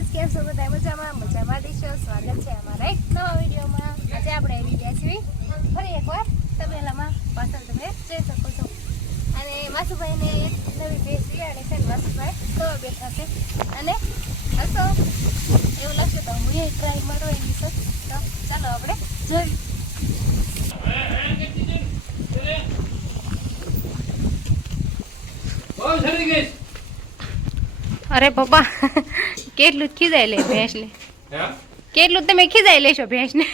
Guys, કેમ છો બધા? મજામાં? મજામાં દીશો સ્વાગત છે અમારા એક નવા વિડીયોમાં. આજે આપણે આવી ગયા છીએ. ફરી એકવાર તબેલામાં પાછળ તમે જોઈ શકો છો. અને વાસુભાઈને એક નવી ભેંસ વિયાણી છે. વાસુભાઈ તો બેઠા છે. અને હસો. એવું લાગશે તો હું એ ટ્રાય એવી છે તો ચાલો આપણે જોઈ. બહુ સારી ગઈ અરે પપ્પા કેટલું જ ખીજાઈ લે ભેંસ લે હા? કેટલું તમે ખીજાય લેશો ભેંસને.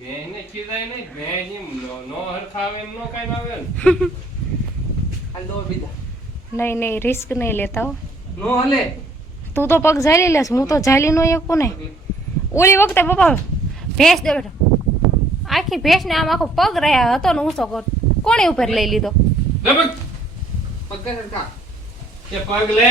નહીં ભેંસ નો- નો નો ને નહીં. નહીં રિસ્ક નહીં લેતા હો. તું તો પગ ઝાલી લેશ હું તો ઝાલી નો એકું ને ઓલી વખતે પપ્પા ભેંસ દે બેઠો. આખી ભેંસને આમ આખો પગ રહ્યા હતો ને ઊંચો કોણે ઉપર લઈ લીધો? પગ લે.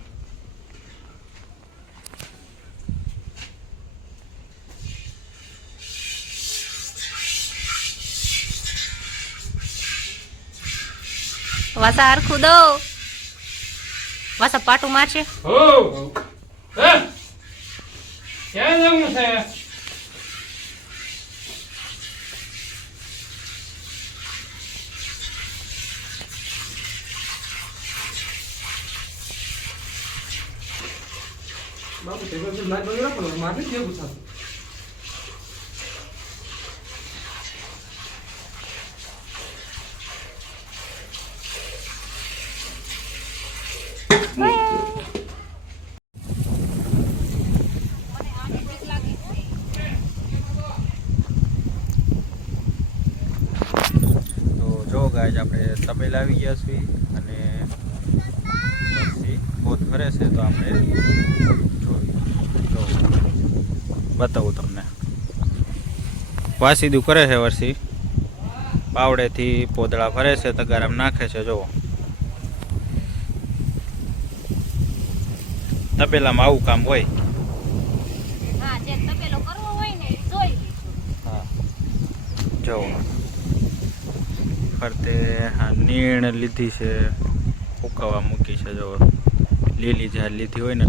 વાસા હરખું દો વાસા પાટું મારશે હો. હે? ક્યાં છે? બાપુ ટેબલ પર લાઈટ વગેરે પણ મારે કેવું થતું તો જો ગાય આપણે તબેલા આવી ગયા છીએ અને પછી બોધ ફરે છે તો આપણે બતાવું તમને. વાસીદું કરે છે વરસી પાવડેથી પોદળા ફરે છે તગારામ નાખે છે જુઓ. તબેલામાં આવું કામ હોય. હા જે તપેલો કરવો હોય ને જોઈ હા જો ફરતે હા નીણ લીધી છે. ઉકાવા મૂકી છે જો લીલી ઝાડ લીધી હોય ને?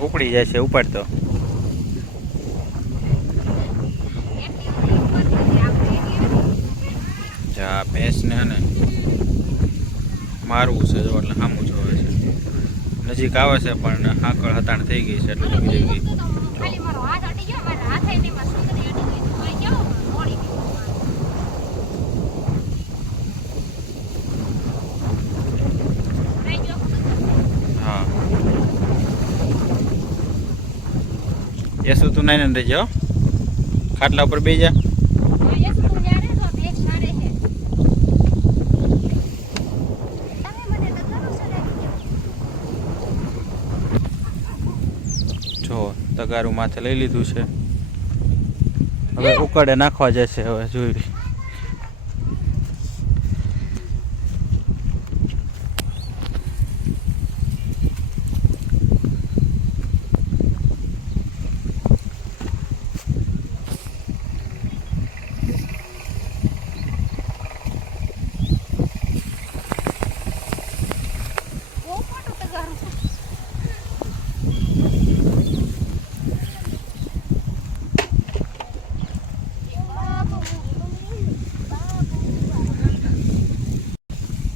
ઉપડી જાય છે ઉપાડતો એટલી બધી ઉપર નથી આપણે એટલી જા ભેંસને ને મારવું છે જો એટલે સામું જોવે છે. નજીક આવે છે પણ હાકળ હતાણ થઈ ગઈ છે એટલે જઈ ગઈ ગઈ તો રહી નાઈ ને જાઓ. ખાટલા ઉપર બે જા યસ તું યારે તો બેસ સારે છે તમે મને તો ઘણું સલાહ જો તગારું માથે લઈ લીધું છે. હવે ઉકળે નાખવા જશે હવે જોઈ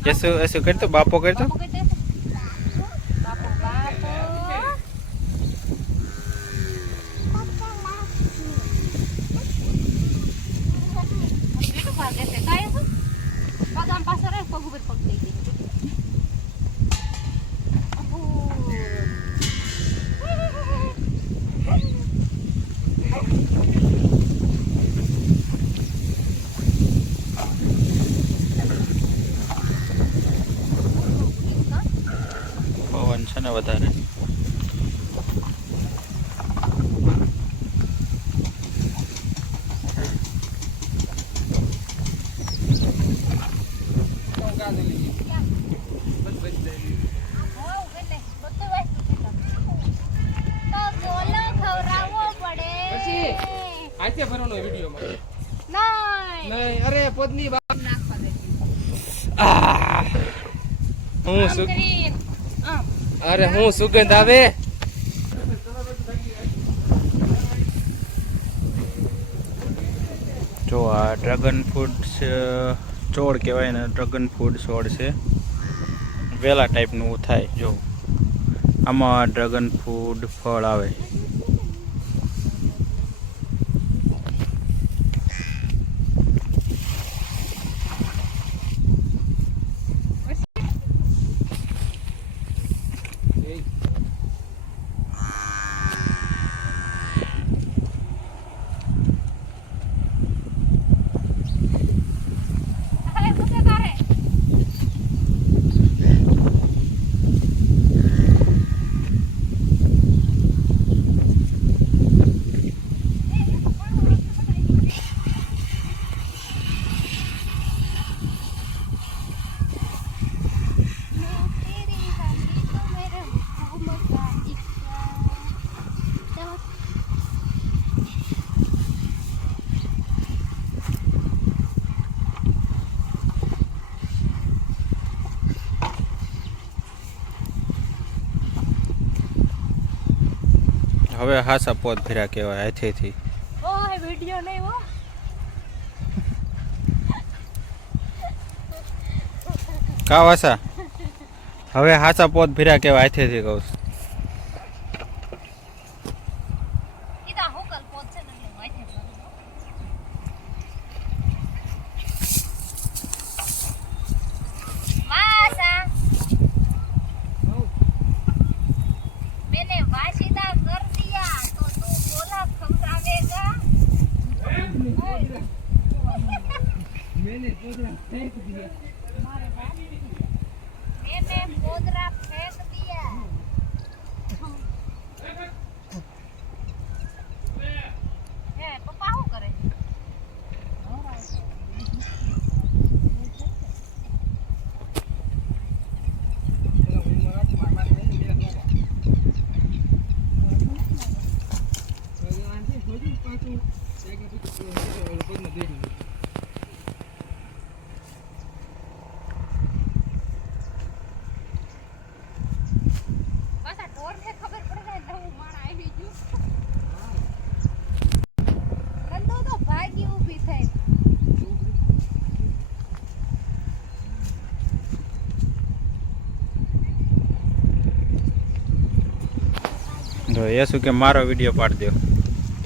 યસુ યસુ કરતો? બાપો કરતો બાપુ કહી દે બાપુ બાપુ કેટલું ભાગે છે કાંઈ શું? પગ આમ પાછો રહે, પગ ઉપર પગ દઈ દે. અહુ. ને વધારે હોવ, એટલે બધું વસ્તુ છે તમે. તો ગોલો ખવડાવવો પડે પછી? આજે ભરવાનો વિડીયોમાં નહીં નહીં અરે પોદની બા નાખવા દે હું આમ સુ કરીને, આમ. અરે હું સુગંધ આવે? જો આ ડ્રેગન ફ્રૂટ છોડ કહેવાય ને ડ્રેગન ફ્રૂટ છોડ છે. વેલા ટાઈપનું થાય, જો. આમાં ડ્રેગન ફ્રૂટ ફળ આવે. હવે હાસા પોત ફેરા કહેવાય હાથેથી. ઓય વિડિયો નહીં હો. કા વાસા? હવે હાસા પોત ફેરા કહેવાય હાથેથી કહું મેને ગોદરા ફેંક દિયા મારે બાપ મેં મેં ગોદરા ફેંક જો એ શું કે મારો વીડિયો પાડી દો.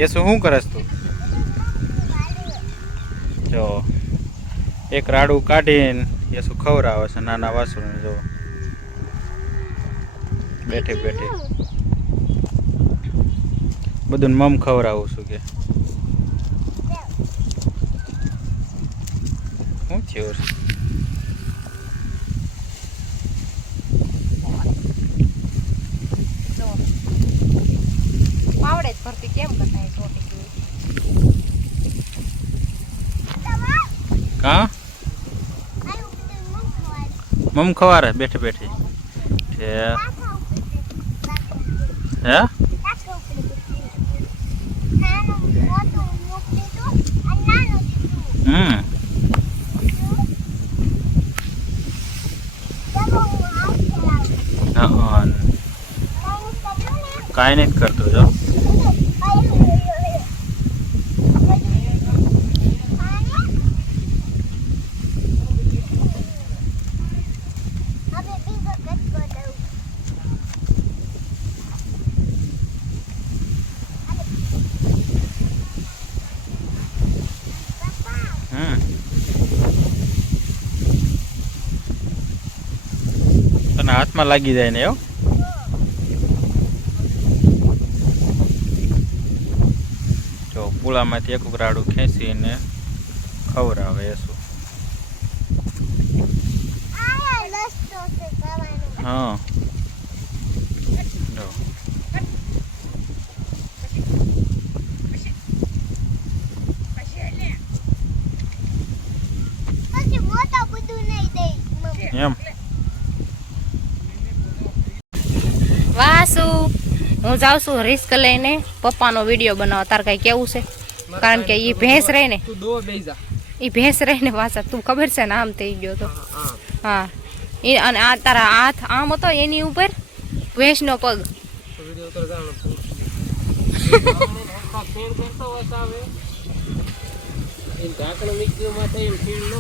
એ શું શું કરસ તું? જો, એક રાડું કાઢીને એ શું ખવડાવે છે, નાના વાસુને જો. બેઠે બેઠે. બધું મમ ખવડાવું છું કે. શું થયું છે? જો પાવડે જ ભરતી કેમ બતાય ચોટી ગયું કા મમ ખવારે બેઠે બેઠે હે હમ કાંઈ નથી કરતો જો હાથમાં લાગી જાય ને એવું જો પૂળામાંથી એક ઉકરાડું ખેંચીને ખવરાવે શું હા. એમ. વાસુ. હું જાઉં છું રિસ્ક લઈને. પપ્પાનો વીડિયો બનાવો. તાર કઈ કેવું છે? કારણ કે એ ભેંસ રહે ને. એ ભેંસ રહે ને પાછા તું ખબર છે ને આમ થઈ ગયો તો? હા એ અને આ તારા હાથ આમ હતો એની ઉપર? ભેંસનો પગ. ઢાંકણ મૂક્યું માથે એમ ફીણ ન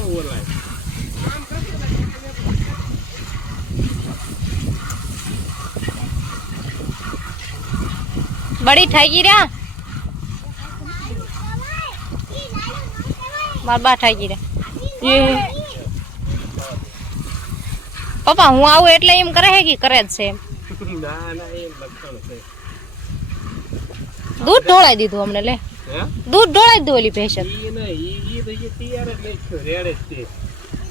ઓલાય બળી ઠાકી રહ્યા મારા બા ઠાકી રહ્યા એ પપ્પા હું આવું એટલે એમ કરે છે કે કરે જ છે એમ ના ના એ લક્ષણ છે દૂધ ઢોળાઈ દીધું અમને લે હે દૂધ ઢોળાઈ દીધું ઓલી ભેંસ ઈ નહીં ઈ ઈ તો ઈ તૈયાર જ લખ્યું રેડે જ તે છે.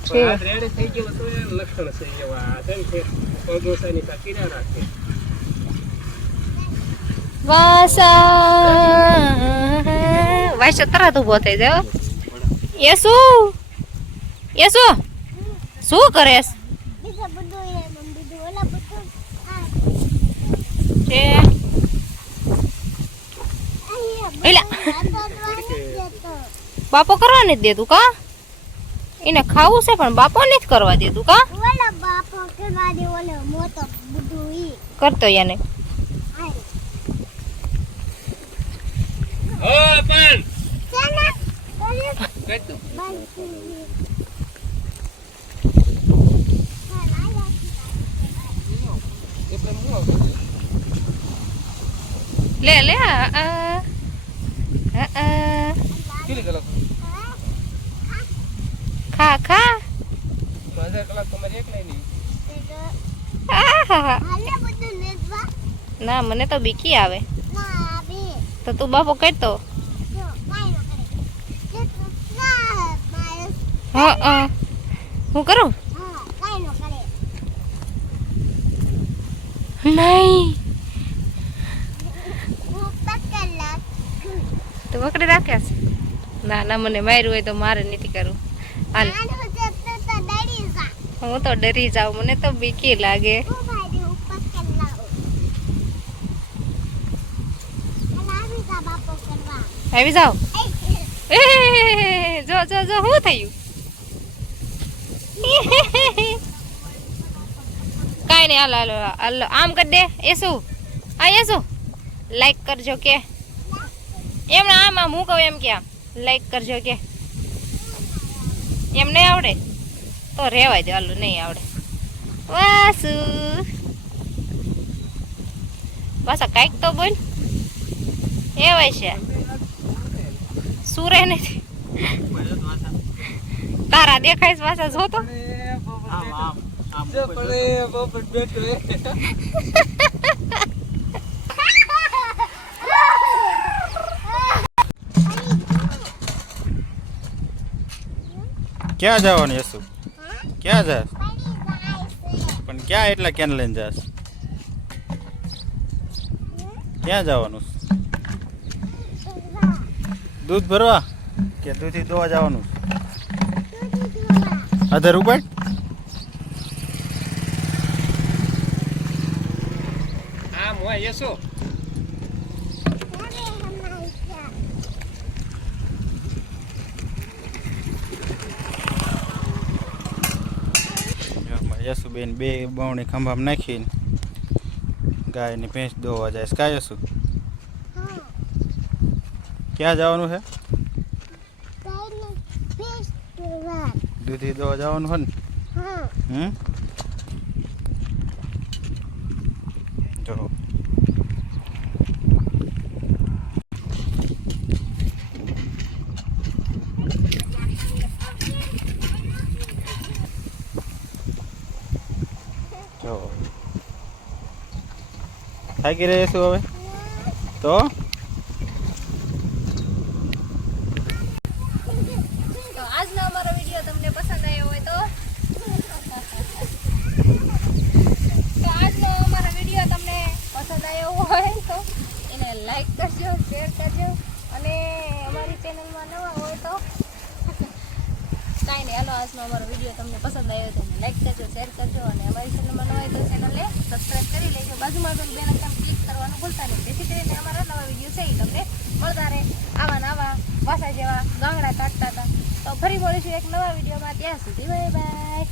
પણ આ રેડે થઈ ગયો તો એ લક્ષણ છે એવા આ છે ને કે પગોસાની સાથે ના રાખે વાસા. વાસા તરત ઊભો થઈ જાય. એ શું? એ શું? શું કરેશ? બાપો કરવા નથી દેતું કા? એને ખાવું છે પણ બાપો નથી કરવા દેતું કા? કરતો યાને ઓ પણ. કઈ દો એટલે હું આવું લે લે આ, આ. આ, આ. કેટલી કલાક ખા ખા. હજાર કલાક તમારે એક નહીં આહાહા. ના મને તો બીકી આવે. તો તું બાપો કરતો હા હા. કરું? નહીં. તો પકડી રાખ્યા છે? ના ના મને માર્યું હોય તો મારે નથી કરવું. હાલ. હું તો ડરી જાઉં મને તો બીકી લાગે. આવી જાઓ. એ. જો જો જો શું થયું કાંઈ નહીં હાલો હાલો હાલો આમ કરી દે. એ શું? આ એ શું? લાઈક કરજો કે. એમ આમ આમ હું કહું એમ કે આમ. લાઈક કરજો કે. એમ નહીં આવડે? તો રહેવાય દે હાલો નહીં આવડે. વાસુ. પાછા કાંઈક તો બોલ. એવાય છે. સુરે નથી. તારા દેખાય પાછા જોતો? જો તો પોપટ ક્યાં જવાનું યસુ? ક્યાં જાસ પણ ક્યાં એટલા કેન લઈને જાસ ક્યાં જવાનું? દૂધ ભરવા? કે દૂધથી દોવા જવાનું અધર યસો યસુબેન બે બવણી ખંભામાં નાખીને ગાયની ભેંસ દોવા જાય કાંઈ યસુ? ક્યાં જવાનું છે દૂધી દોવા જવાનું હોય ને હમ જો જો થાકી રહે શું હવે તો તો આજનો અમારો વીડિયો તમને પસંદ આવ્યો હોય તો તો આજનો અમારો વીડિયો તમને પસંદ આવ્યો હોય તો એને લાઈક કરજો શેર કરજો અને અમારી ચેનલમાં નવા હોય તો કાંઈ નહીં. હાલો, આજનો અમારો વીડિયો તમને પસંદ આવ્યો તો લાઈક કરજો શેર કરજો અને અમારી ચેનલમાં નવા તો ચેનલને સબસ્ક્રાઈબ કરી લેજો. બાજુમાં બેલ આઇકન ક્લિક કરવાનું ભૂલતા નહીં. જેથી કરીને અમારા નવા વીડિયો છે એ તમને મળતા રહે. આવા નવા વાસા જેવા ગાંગડા કાઢતા હતા. તો ફરી મળીશું એક નવા વિડીયોમાં. ત્યાં સુધી બાય બાય